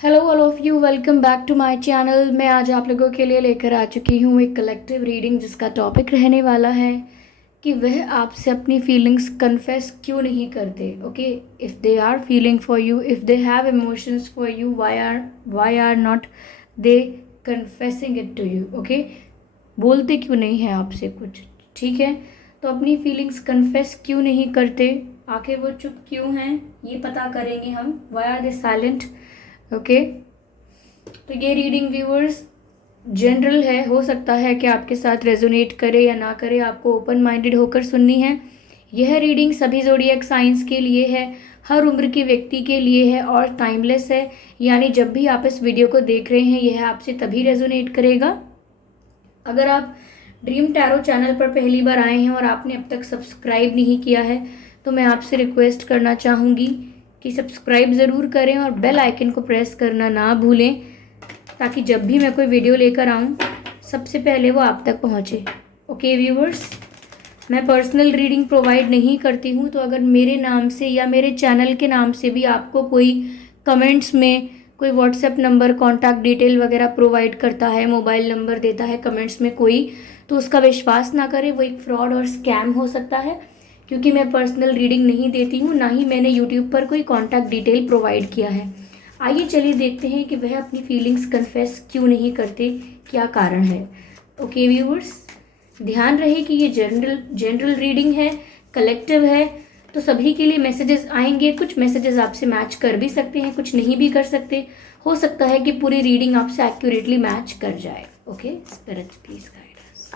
Hello all of you, welcome back to my channel. मैं आज आप लोगों के लिए लेकर आ चुकी हूँ एक कलेक्टिव रीडिंग जिसका टॉपिक रहने वाला है कि वह आपसे अपनी फीलिंग्स कन्फेस क्यों नहीं करते। Okay, if they are feeling for you, if they have emotions for you, why are not they confessing it to you. Okay, बोलते क्यों नहीं है आपसे कुछ। ठीक है, तो अपनी फीलिंग्स कन्फेस क्यों नहीं करते, आखिर वो चुप क्यों हैं, ये पता करेंगे हम। Why are they silent. Okay, तो ये रीडिंग व्यूअर्स जनरल है, हो सकता है कि आपके साथ रेजोनेट करे या ना करे, आपको ओपन माइंडेड होकर सुननी है। यह रीडिंग सभी ज़ोडिएक साइंस के लिए है, हर उम्र के व्यक्ति के लिए है और टाइमलेस है। यानी जब भी आप इस वीडियो को देख रहे हैं यह आपसे तभी रेजोनेट करेगा। अगर आप ड्रीम टैरो चैनल पर पहली बार आए हैं और आपने अब तक सब्सक्राइब नहीं किया है तो मैं आपसे रिक्वेस्ट करना चाहूँगी कि सब्सक्राइब ज़रूर करें और बेल आइकन को प्रेस करना ना भूलें, ताकि जब भी मैं कोई वीडियो लेकर आऊँ सबसे पहले वो आप तक पहुँचे। ओके व्यूवर्स, मैं पर्सनल रीडिंग प्रोवाइड नहीं करती हूँ, तो अगर मेरे नाम से या मेरे चैनल के नाम से भी आपको कोई कमेंट्स में कोई व्हाट्सएप नंबर, कॉन्टैक्ट डिटेल वगैरह प्रोवाइड करता है, मोबाइल नंबर देता है कमेंट्स में कोई, तो उसका विश्वास ना करें, वो एक फ्रॉड और स्कैम हो सकता है। क्योंकि मैं पर्सनल रीडिंग नहीं देती हूँ, ना ही मैंने यूट्यूब पर कोई कॉन्टैक्ट डिटेल प्रोवाइड किया है। आइए चलिए देखते हैं कि वह अपनी फीलिंग्स कन्फेस क्यों नहीं करते, क्या कारण है। ओके व्यूअर्स, ध्यान रहे कि ये जनरल रीडिंग है, कलेक्टिव है, तो सभी के लिए मैसेजेस आएंगे। कुछ मैसेजेस आपसे मैच कर भी सकते हैं, कुछ नहीं भी कर सकते। हो सकता है कि पूरी रीडिंग आपसे एक्यूरेटली मैच कर जाए। Okay, spirit please guide us.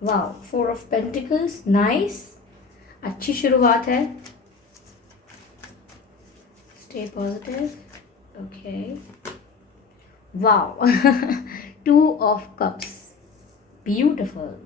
Wow, 4 of pentacles, nice, अच्छी शुरुआत है। Stay positive. Okay, wow, 2 of cups, beautiful.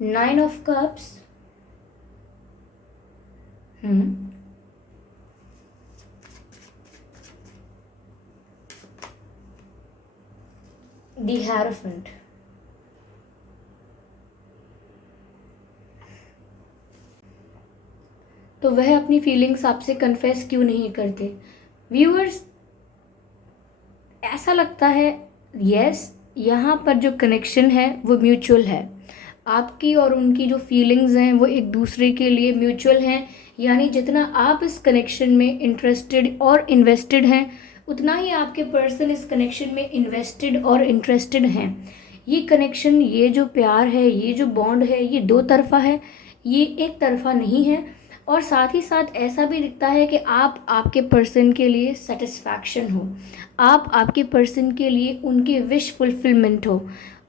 9 of cups. The hierophant. तो वह अपनी फीलिंग्स आपसे कन्फेस क्यों नहीं करते। व्यूअर्स, ऐसा लगता है यस, यहाँ पर जो कनेक्शन है वो म्यूचुअल है। आपकी और उनकी जो फीलिंग्स हैं वो एक दूसरे के लिए म्यूचुअल हैं। यानी जितना आप इस कनेक्शन में इंटरेस्टेड और इन्वेस्टेड हैं, उतना ही आपके पर्सन इस कनेक्शन में इन्वेस्टेड और इंटरेस्टेड हैं। ये कनेक्शन, ये जो प्यार है, ये जो बॉन्ड है, ये दो तरफा है, ये एक तरफा नहीं है। और साथ ही साथ ऐसा भी दिखता है कि आप आपके पर्सन के लिए सेटिस्फैक्शन हो, आप आपके पर्सन के लिए उनकी विश फुलफिलमेंट हो।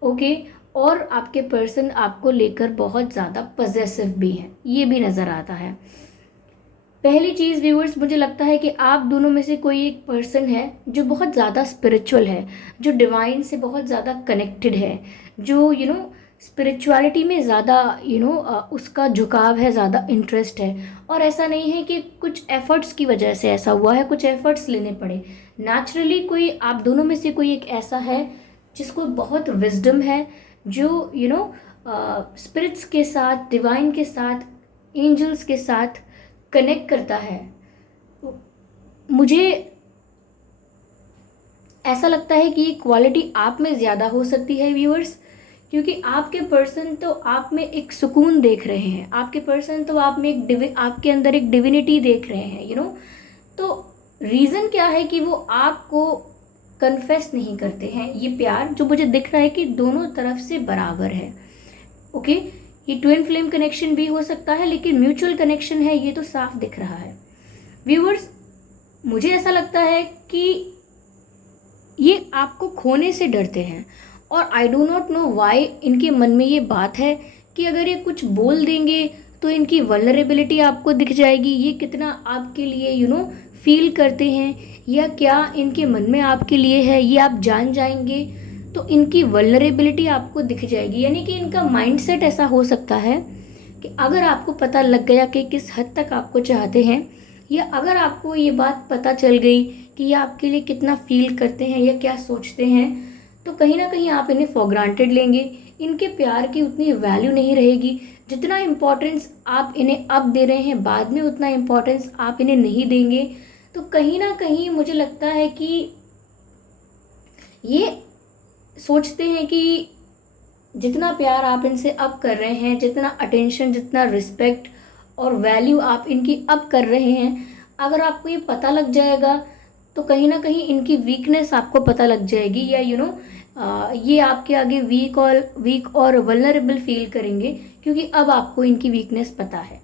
ओके, और आपके पर्सन आपको लेकर बहुत ज़्यादा पजेसिव भी हैं, ये भी नज़र आता है। पहली चीज़ व्यूअर्स, मुझे लगता है कि आप दोनों में से कोई एक पर्सन है जो बहुत ज़्यादा स्पिरिचुअल है, जो डिवाइन से बहुत ज़्यादा कनेक्टेड है, जो स्पिरिचुअलिटी में ज़्यादा उसका झुकाव है, ज़्यादा इंटरेस्ट है। और ऐसा नहीं है कि कुछ एफर्ट्स की वजह से ऐसा हुआ है, कुछ एफर्ट्स लेने पड़े। नेचुरली कोई आप दोनों में से कोई एक ऐसा है जिसको बहुत विजडम है, जो स्पिरिट्स के साथ, डिवाइन के साथ, एंजल्स के साथ कनेक्ट करता है। मुझे ऐसा लगता है कि ये क्वालिटी आप में ज़्यादा हो सकती है व्यूअर्स, क्योंकि आपके पर्सन तो आप में एक सुकून देख रहे हैं, आपके पर्सन तो आप में आपके अंदर एक डिविनिटी देख रहे हैं। तो रीज़न क्या है कि वो आपको कन्फेस नहीं करते हैं। ये प्यार जो मुझे दिख रहा है कि दोनों तरफ से बराबर है। ओके, ये ट्विन फ्लेम कनेक्शन भी हो सकता है, लेकिन म्यूचुअल कनेक्शन है, ये तो साफ दिख रहा है। व्यूअर्स, मुझे ऐसा लगता है कि ये आपको खोने से डरते हैं, और I do not know why इनके मन में ये बात है कि अगर ये कुछ बोल देंगे तो इनकी वल्नरेबिलिटी आपको दिख जाएगी। ये कितना आपके लिए फील करते हैं, या क्या इनके मन में आपके लिए है, ये आप जान जाएंगे। तो इनकी वल्नरेबिलिटी आपको दिख जाएगी। यानी कि इनका माइंडसेट ऐसा हो सकता है कि अगर आपको पता लग गया कि किस हद तक आपको चाहते हैं, या अगर आपको ये बात पता चल गई कि ये आपके लिए कितना फील करते हैं या क्या सोचते हैं, तो कहीं ना कहीं आप इन्हें फॉर ग्रांटेड लेंगे। इनके प्यार की उतनी वैल्यू नहीं रहेगी। जितना इम्पोर्टेंस आप इन्हें अब दे रहे हैं, बाद में उतना इम्पोर्टेंस आप इन्हें नहीं देंगे। तो कहीं ना कहीं मुझे लगता है कि ये सोचते हैं कि जितना प्यार आप इनसे अब कर रहे हैं, जितना अटेंशन, जितना रिस्पेक्ट और वैल्यू आप इनकी अब कर रहे हैं, अगर आपको ये पता लग जाएगा तो कहीं ना कहीं इनकी वीकनेस आपको पता लग जाएगी, या ये आपके आगे वीक और वल्नरेबल फील करेंगे, क्योंकि अब आपको इनकी वीकनेस पता है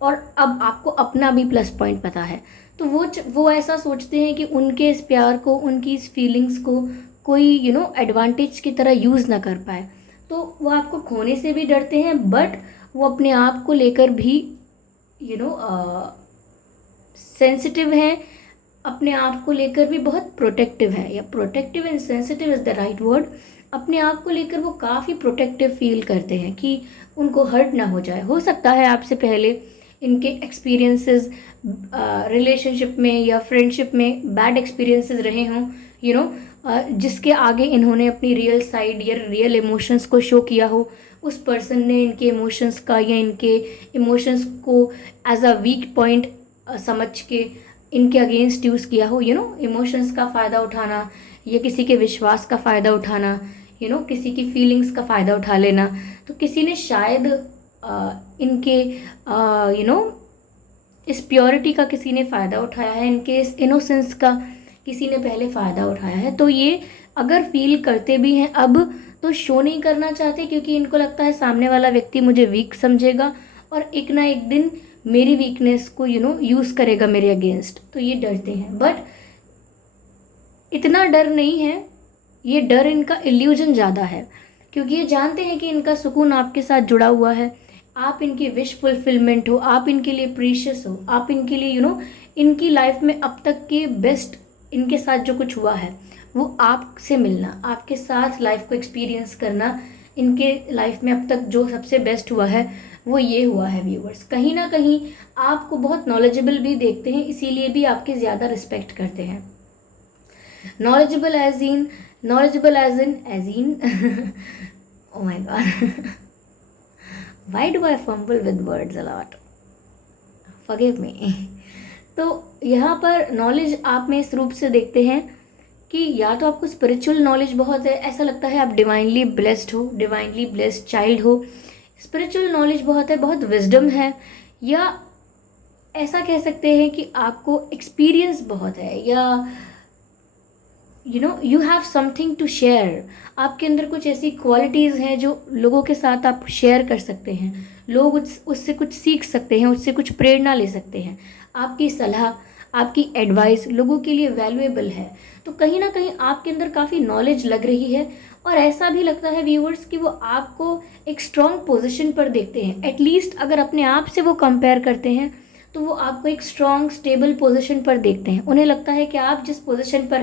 और अब आपको अपना भी प्लस पॉइंट पता है। तो वो ऐसा सोचते हैं कि उनके इस प्यार को, उनकी इस फीलिंग्स को कोई एडवांटेज की तरह यूज़ ना कर पाए। तो वो आपको खोने से भी डरते हैं, बट वो अपने आप को लेकर भी सेंसिटिव हैं, अपने आप को लेकर भी बहुत प्रोटेक्टिव है, या protective and sensitive is the right word. अपने आप को लेकर वो काफ़ी प्रोटेक्टिव फील करते हैं कि उनको हर्ट ना हो जाए। हो सकता है आपसे पहले इनके एक्सपीरियंसेस रिलेशनशिप में या फ्रेंडशिप में बैड एक्सपीरियंसेस रहे हों, जिसके आगे इन्होंने अपनी रियल साइड या रियल इमोशंस को शो किया हो। उस पर्सन ने इनके इमोशंस का या इनके इमोशंस को एज अ वीक पॉइंट समझ के इनके अगेंस्ट यूज़ किया हो। इमोशंस का फ़ायदा उठाना, या किसी के विश्वास का फ़ायदा उठाना, किसी की फीलिंग्स का फ़ायदा उठा लेना। तो किसी ने शायद इनके इस प्योरिटी का किसी ने फ़ायदा उठाया है, इनके इस इनोसेंस का किसी ने पहले फ़ायदा उठाया है। तो ये अगर फील करते भी हैं अब, तो शो नहीं करना चाहते, क्योंकि इनको लगता है सामने वाला व्यक्ति मुझे वीक समझेगा और एक ना एक दिन मेरी वीकनेस को यूज़ करेगा मेरे अगेंस्ट। तो ये डरते हैं, बट इतना डर नहीं है, ये डर इनका इल्यूजन ज़्यादा है, क्योंकि ये जानते हैं कि इनका सुकून आपके साथ जुड़ा हुआ है। आप इनकी विश फुलफिलमेंट हो, आप इनके लिए प्रीशियस हो, आप इनके लिए इनकी लाइफ में अब तक के बेस्ट, इनके साथ जो कुछ हुआ है वो आपसे मिलना, आपके साथ लाइफ को एक्सपीरियंस करना, इनके लाइफ में अब तक जो सबसे बेस्ट हुआ है वो ये हुआ है। व्यूअर्स, कहीं ना कहीं आपको बहुत नॉलेजेबल भी देखते हैं, इसीलिए भी आपके ज़्यादा रिस्पेक्ट करते हैं। Knowledgeable as in oh my god, why do I fumble with words a lot, forgive me. तो यहाँ पर नॉलेज आप में इस रूप से देखते हैं कि या तो आपको स्पिरिचुअल नॉलेज बहुत है, ऐसा लगता है आप डिवाइनली ब्लेस्ड हो, डिवाइनली ब्लेस्ड चाइल्ड हो, स्पिरिचुअल नॉलेज बहुत है, बहुत विजडम है, या ऐसा कह सकते हैं कि आपको एक्सपीरियंस बहुत है, या you have something to share. आपके अंदर कुछ ऐसी क्वालिटीज़ हैं जो लोगों के साथ आप शेयर कर सकते हैं, लोग उससे कुछ सीख सकते हैं, उससे कुछ प्रेरणा ले सकते हैं। आपकी सलाह, आपकी एडवाइस लोगों के लिए वैल्यूएबल है। तो कहीं ना कहीं आपके अंदर काफ़ी नॉलेज लग रही है, और ऐसा भी लगता है व्यूअर्स कि वो आपको एक स्ट्रॉन्ग पोजीशन पर देखते हैं। एटलीस्ट अगर अपने आप से वो कंपेयर करते हैं तो वो आपको एक स्ट्रॉन्ग स्टेबल पोजीशन पर देखते हैं। उन्हें लगता है कि आप जिस पोजीशन पर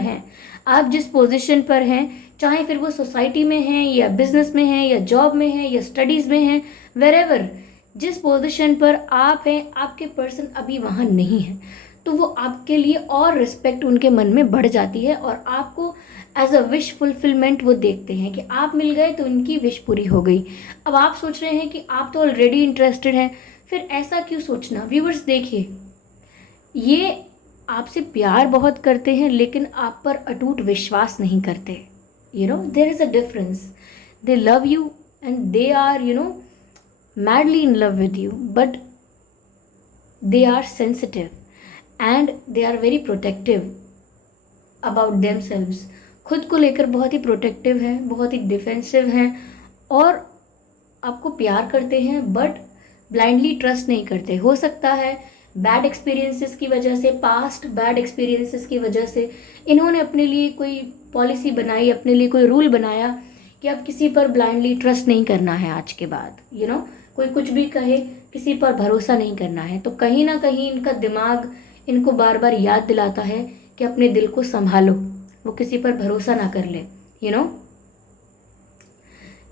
हैं, चाहे फिर वो सोसाइटी में हैं या बिजनेस में हैं या जॉब में हैं या स्टडीज़ में हैं, वेरेवर जिस पोजीशन पर आप हैं, आपके पर्सन अभी वहाँ नहीं है, तो वो आपके लिए और रिस्पेक्ट उनके मन में बढ़ जाती है, और आपको एज अ विश फुलफिलमेंट वो देखते हैं कि आप मिल गए तो उनकी विश पूरी हो गई। अब आप सोच रहे हैं कि आप तो ऑलरेडी इंटरेस्टेड हैं, फिर ऐसा क्यों सोचना। व्यूअर्स देखिए, ये आपसे प्यार बहुत करते हैं, लेकिन आप पर अटूट विश्वास नहीं करते। There is a difference. They love you and they are madly in love with you, but they are sensitive and they are very protective about themselves. खुद को लेकर बहुत ही प्रोटेक्टिव हैं, बहुत ही डिफेंसिव हैं, और आपको प्यार करते हैं, बट ब्लाइंडली ट्रस्ट नहीं करते। हो सकता है बैड एक्सपीरियंसेस की वजह से, पास्ट बैड एक्सपीरियंसेस की वजह से इन्होंने अपने लिए कोई पॉलिसी बनाई, अपने लिए कोई रूल बनाया कि अब किसी पर ब्लाइंडली ट्रस्ट नहीं करना है आज के बाद। कोई कुछ भी कहे, किसी पर भरोसा नहीं करना है। तो कहीं ना कहीं इनका दिमाग इनको बार बार याद दिलाता है कि अपने दिल को संभालो, वो किसी पर भरोसा ना कर ले।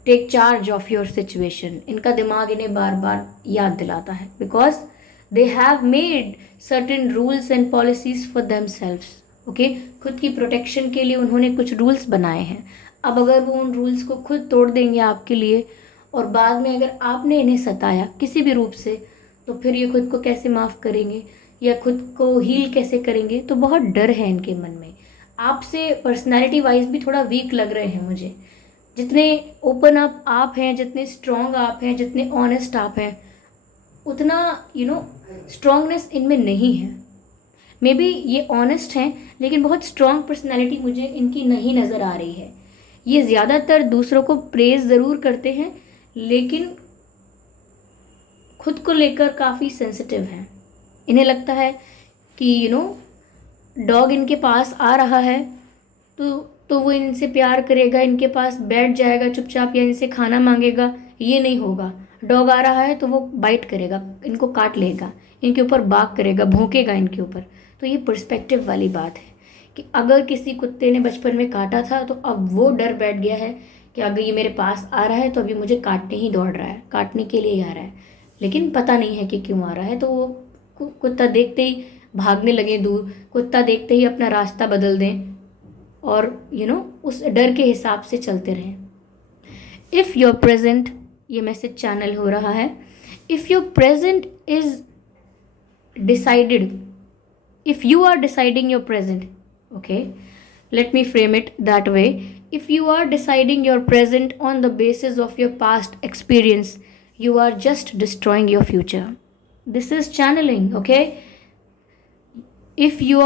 Take charge of your situation. इनका दिमाग इन्हें बार बार याद दिलाता है, because they have made certain rules and policies for themselves. Okay, खुद की प्रोटेक्शन के लिए उन्होंने कुछ रूल्स बनाए हैं। अब अगर वो उन रूल्स को खुद तोड़ देंगे आपके लिए, और बाद में अगर आपने इन्हें सताया किसी भी रूप से, तो फिर ये खुद को कैसे माफ़ करेंगे या खुद को हील कैसे करेंगे? तो बहुत डर है इनके मन में। आपसे पर्सनैलिटी वाइज भी थोड़ा वीक लग रहे हैं मुझे। जितने ओपन अप आप हैं, जितने स्ट्रॉन्ग आप हैं, जितने ऑनेस्ट आप हैं, उतना स्ट्रॉन्गनेस इनमें नहीं है। मे बी ये ऑनेस्ट हैं, लेकिन बहुत स्ट्रॉन्ग पर्सनैलिटी मुझे इनकी नहीं नज़र आ रही है। ये ज़्यादातर दूसरों को प्रेज ज़रूर करते हैं, लेकिन खुद को लेकर काफ़ी सेंसिटिव हैं। इन्हें लगता है कि डॉग इनके पास आ रहा है तो वो इनसे प्यार करेगा, इनके पास बैठ जाएगा चुपचाप या इनसे खाना मांगेगा। ये नहीं होगा। डॉग आ रहा है तो वो बाइट करेगा, इनको काट लेगा, इनके ऊपर बाग करेगा, भौंकेगा इनके ऊपर। तो ये पर्सपेक्टिव वाली बात है कि अगर किसी कुत्ते ने बचपन में काटा था तो अब वो डर बैठ गया है कि अगर ये मेरे पास आ रहा है तो अभी मुझे काटने ही दौड़ रहा है, काटने के लिए ही आ रहा है, लेकिन पता नहीं है कि क्यों आ रहा है। तो वो कुत्ता देखते ही भागने लगे दूर, कुत्ता देखते ही अपना रास्ता बदल दें और उस डर के हिसाब से चलते रहें। इफ़ योर प्रेजेंट, ये मैसेज चैनल हो रहा है, if your present is decided, if you are deciding your present, okay, let me frame it that way. If you are deciding your present on the basis of your past experience, you are just destroying your future. This is channeling, okay? If you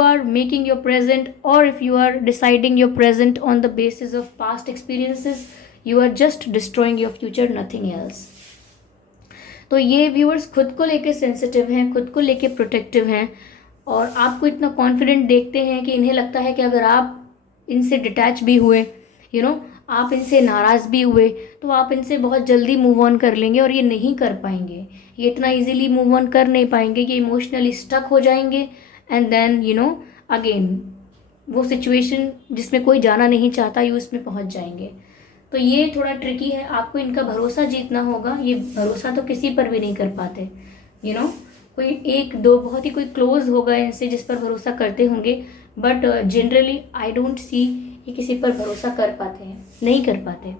are making your present, or if you are deciding your present on the basis of past experiences, you are just destroying your future, nothing else. तो ये viewers खुद को लेके sensitive हैं, खुद को लेके protective हैं, और आपको इतना कॉन्फिडेंट देखते हैं कि इन्हें लगता है कि अगर आप इनसे डिटैच भी हुए, आप इनसे नाराज़ भी हुए, तो आप इनसे बहुत जल्दी मूव ऑन कर लेंगे, और ये नहीं कर पाएंगे। ये इतना इजीली मूव ऑन कर नहीं पाएंगे, ये इमोशनली स्टक हो जाएंगे, एंड देन अगेन वो सिचुएशन जिसमें कोई जाना नहीं चाहता, ये उसमें पहुंच जाएंगे। तो ये थोड़ा ट्रिकी है, आपको इनका भरोसा जीतना होगा। ये भरोसा तो किसी पर भी नहीं कर पाते, कोई एक दो बहुत ही कोई क्लोज होगा इनसे जिस पर भरोसा करते होंगे, but generally I don't see ये किसी पर भरोसा कर पाते हैं, नहीं कर पाते,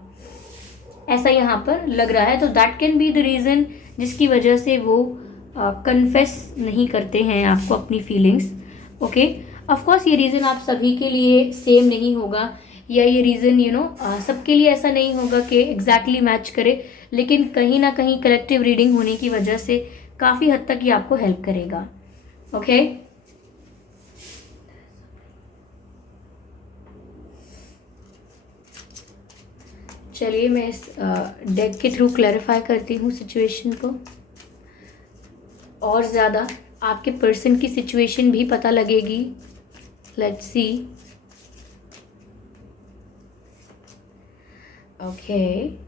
ऐसा यहाँ पर लग रहा है। तो that can be the reason जिसकी वजह से वो कन्फेस नहीं करते हैं आपको अपनी फीलिंग्स। ओके, ऑफ कोर्स ये रीज़न आप सभी के लिए सेम नहीं होगा, या ये रीज़न सबके लिए ऐसा नहीं होगा कि एग्जैक्टली मैच करे, लेकिन कहीं ना कहीं कलेक्टिव रीडिंग होने की वजह से काफ़ी हद तक ये आपको हेल्प करेगा। ओके, चलिए मैं इस डेक के थ्रू क्लैरिफाई करती हूँ सिचुएशन को, और ज़्यादा आपके पर्सन की सिचुएशन भी पता लगेगी। Let's see. Okay,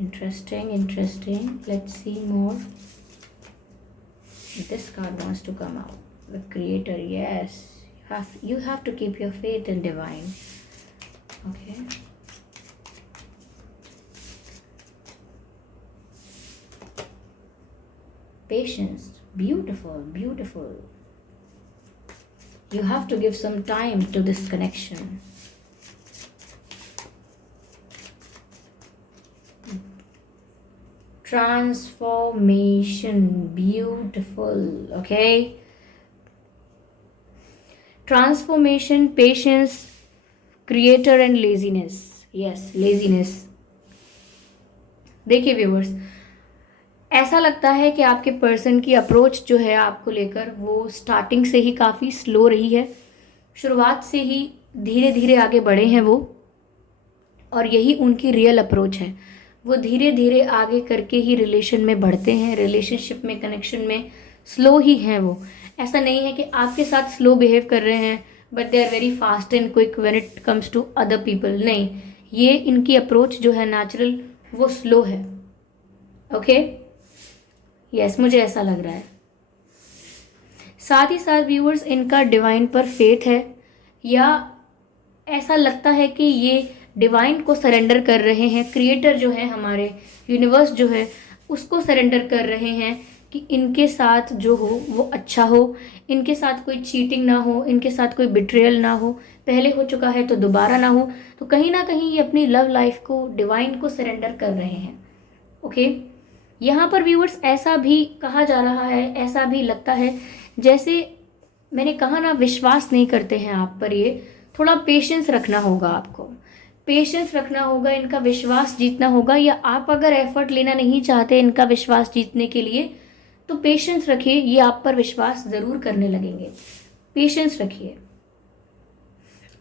interesting. Let's see more. This card wants to come out. The Creator. Yes, you have to keep your faith in divine. Okay. Patience. Beautiful. You have to give some time to this connection. Transformation. Beautiful. Okay, transformation, patience, creator and laziness. Yes, laziness. देखिए viewers, ऐसा लगता है कि आपके person की approach जो है आपको लेकर, वो स्टार्टिंग से ही काफ़ी स्लो रही है। शुरुआत से ही धीरे धीरे आगे बढ़े हैं वो, और यही उनकी रियल अप्रोच है। वो धीरे धीरे आगे करके ही रिलेशन में बढ़ते हैं, रिलेशनशिप में, कनेक्शन में स्लो ही हैं वो। ऐसा नहीं है कि आपके साथ स्लो बिहेव कर रहे हैं, but they are very fast and quick when it comes to other people. नहीं, ये इनकी अप्रोच जो है नेचुरल, वो स्लो है। ओके, यस, मुझे ऐसा लग रहा है। साथ ही साथ व्यूअर्स, इनका डिवाइन पर फेथ है, या ऐसा लगता है कि ये डिवाइन को सरेंडर कर रहे हैं, क्रिएटर जो है हमारे, यूनिवर्स जो है उसको सरेंडर कर रहे हैं कि इनके साथ जो हो वो अच्छा हो, इनके साथ कोई चीटिंग ना हो, इनके साथ कोई बिट्रेयल ना हो, पहले हो चुका है तो दोबारा ना हो। तो कहीं ना कहीं ये अपनी लव लाइफ को डिवाइन को सरेंडर कर रहे हैं। ओके, यहाँ पर व्यूअर्स ऐसा भी कहा जा रहा है, ऐसा भी लगता है जैसे मैंने कहा ना, विश्वास नहीं करते हैं आप पर ये, थोड़ा पेशेंस रखना होगा आपको, पेशेंस रखना होगा, इनका विश्वास जीतना होगा। या आप अगर एफर्ट लेना नहीं चाहते इनका विश्वास जीतने के लिए तो पेशेंस रखिए, ये आप पर विश्वास ज़रूर करने लगेंगे, पेशेंस रखिए।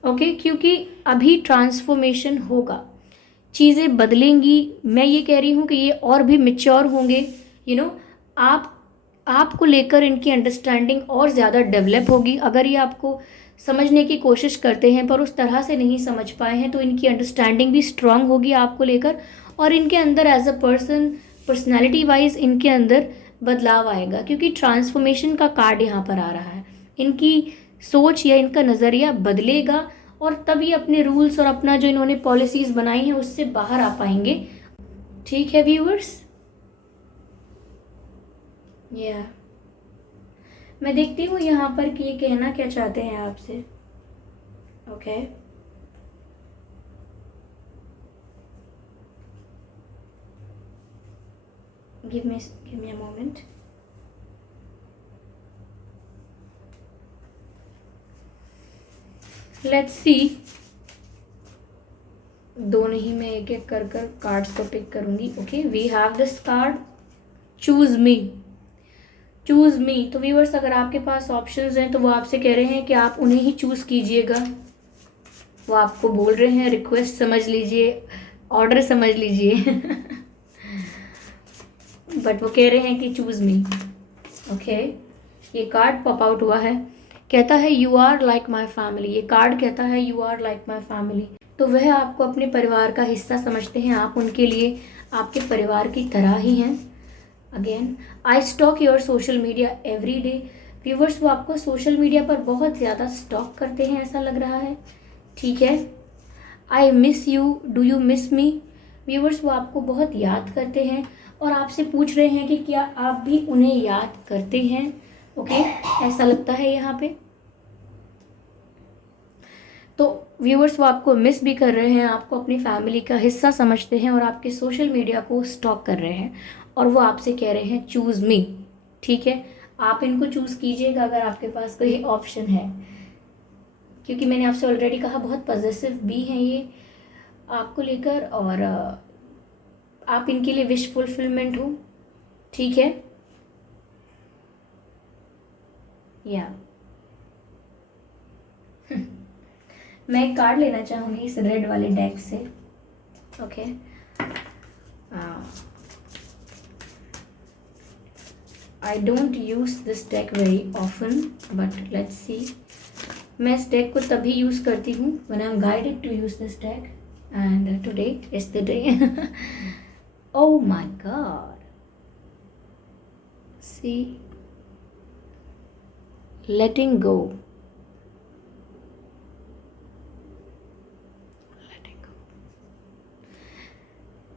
ओके, क्योंकि अभी ट्रांसफॉर्मेशन होगा, चीज़ें बदलेंगी। मैं ये कह रही हूँ कि ये और भी मेच्योर होंगे, यू नो आप आपको लेकर इनकी अंडरस्टैंडिंग और ज़्यादा डेवलप होगी। अगर ये आपको समझने की कोशिश करते हैं पर उस तरह से नहीं समझ पाए हैं तो इनकी अंडरस्टैंडिंग भी स्ट्रांग होगी आपको लेकर, और इनके अंदर as a person, personality wise इनके अंदर बदलाव आएगा, क्योंकि ट्रांसफॉर्मेशन का कार्ड यहाँ पर आ रहा है। इनकी सोच या इनका नज़रिया बदलेगा और तब ये अपने रूल्स और अपना जो इन्होंने पॉलिसीज बनाई हैं उससे बाहर आ पाएंगे। ठीक है व्यूअर्स, या मैं देखती हूँ यहाँ पर कि ये कहना क्या चाहते हैं आपसे। Okay, give me a moment. Let's see, दो नहीं, मैं एक एक कर कर कार्ड्स को पिक करूंगी। Okay, we have this card, choose me, choose me. तो व्यूअर्स अगर आपके पास ऑप्शंस हैं तो वो आपसे कह रहे हैं कि आप उन्हें ही चूज कीजिएगा। वो आपको बोल रहे हैं, रिक्वेस्ट समझ लीजिए, ऑर्डर समझ लीजिए बट वो कह रहे हैं कि चूज मी। ओके, ये कार्ड पॉप आउट हुआ है, कहता है you are like my family. ये कार्ड कहता है you are like my family. तो वह आपको अपने परिवार का हिस्सा समझते हैं, आप उनके लिए आपके परिवार की तरह ही हैं। Again, I stock your social media every day. Viewers वो आपको सोशल मीडिया पर बहुत ज़्यादा स्टॉक करते हैं ऐसा लग रहा है। ठीक है, I miss you, do you miss me. Viewers वो आपको बहुत याद करते हैं और आपसे पूछ रहे हैं कि क्या आप भी उन्हें याद करते हैं। ओके, ऐसा लगता है यहाँ पे। तो व्यूअर्स वो आपको मिस भी कर रहे हैं, आपको अपनी फैमिली का हिस्सा समझते हैं और आपके सोशल मीडिया को स्टॉक कर रहे हैं, और वो आपसे कह रहे हैं चूज़ मी। ठीक है, आप इनको चूज़ कीजिएगा अगर आपके पास कोई ऑप्शन है, क्योंकि मैंने आपसे ऑलरेडी कहा बहुत पॉजिटिव भी हैं ये आपको लेकर, और आप इनके लिए विश फुलफिलमेंट हो। ठीक है, या मैं एक कार्ड लेना चाहूँगी इस रेड वाले डेक से। Okay, I don't use this deck very often but let's see. मैं इस डेक को तभी यूज़ करती हूँ when I am guided to use this deck, and today is the day oh my god, see, letting go.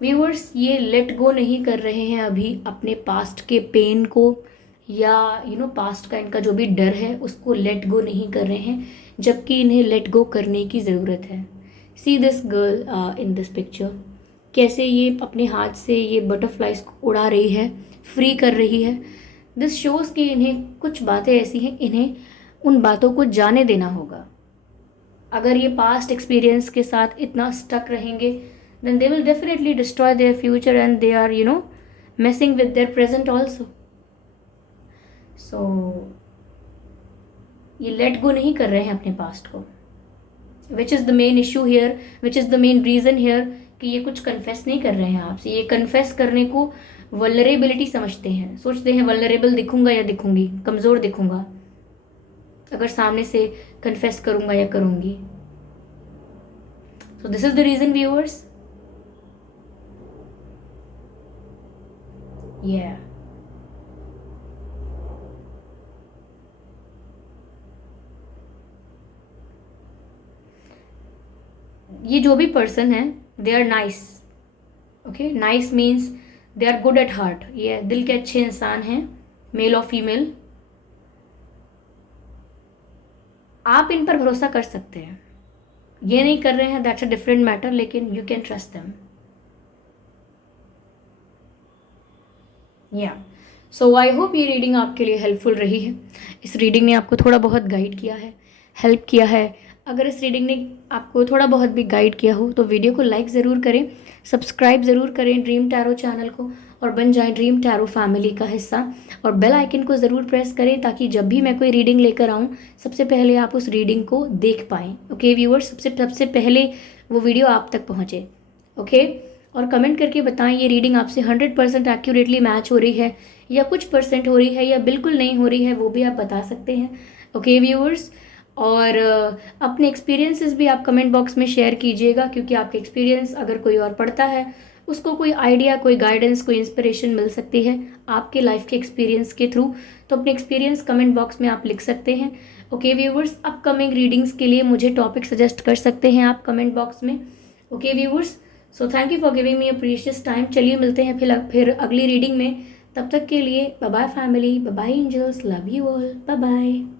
Viewers ये let go नहीं कर रहे हैं अभी अपने पास्ट के पेन को, या पास्ट का इनका जो भी डर है उसको लेट गो नहीं कर रहे हैं, जबकि इन्हें लेट गो करने की ज़रूरत है। See this girl in this picture, कैसे ये अपने हाथ से ये बटरफ्लाइज को उड़ा रही है, फ्री कर रही है। दिस शोज़ कि इन्हें कुछ बातें ऐसी हैं, इन्हें उन बातों को जाने देना होगा। अगर ये पास्ट एक्सपीरियंस के साथ इतना स्टक रहेंगे then they will definitely destroy their future and they are messing with their present also. So ये लेट गो नहीं कर रहे हैं अपने पास्ट को, which is the main issue here, which is the main reason here कि ये कुछ कन्फेस नहीं कर रहे हैं आपसे। ये कन्फेस करने को वल्नरेबिलिटी समझते हैं, सोचते हैं वल्नरेबल दिखूंगा या दिखूंगी, कमज़ोर दिखूंगा अगर सामने से कन्फेस करूंगा या करूंगी। So this is the reason viewers. Yeah. ये जो भी पर्सन है they are nice, okay, nice means they are good at heart, ये दिल के अच्छे इंसान हैं, मेल और फीमेल। आप इन पर भरोसा कर सकते हैं, ये नहीं कर रहे हैं दैट्स अ डिफरेंट मैटर, लेकिन यू कैन ट्रस्ट देम। या सो आई होप ये रीडिंग आपके लिए हेल्पफुल रही है। इस रीडिंग ने आपको थोड़ा बहुत गाइड किया है, हेल्प किया है। अगर इस रीडिंग ने आपको थोड़ा बहुत भी गाइड किया हो तो वीडियो को लाइक ज़रूर करें, सब्सक्राइब ज़रूर करें ड्रीम टैरो चैनल को, और बन जाएं ड्रीम टैरो फैमिली का हिस्सा। और बेल आइकन को ज़रूर प्रेस करें ताकि जब भी मैं कोई रीडिंग लेकर आऊँ सबसे पहले आप उस रीडिंग को देख पाएँ। ओके व्यूअर्स, सबसे पहले वो वीडियो आप तक पहुँचे। ओके, और कमेंट करके बताएं ये रीडिंग आपसे 100% एक्यूरेटली मैच हो रही है या कुछ परसेंट हो रही है या बिल्कुल नहीं हो रही है, वो भी आप बता सकते हैं। ओके व्यूअर्स, और अपने एक्सपीरियंसेस भी आप कमेंट बॉक्स में शेयर कीजिएगा, क्योंकि आपके एक्सपीरियंस अगर कोई और पढ़ता है उसको कोई आइडिया, कोई गाइडेंस, कोई इंस्पिरेशन मिल सकती है आपके लाइफ के एक्सपीरियंस के थ्रू। तो अपने एक्सपीरियंस कमेंट बॉक्स में आप लिख सकते हैं। ओके व्यूअर्स, अपकमिंग रीडिंग्स के लिए मुझे टॉपिक सजेस्ट कर सकते हैं आप कमेंट बॉक्स में। Okay viewers, so thank you for giving me a precious time. चलिए मिलते हैं फिर अगली रीडिंग में। तब तक के लिए bye bye family, bye bye angels, love you all, bye bye.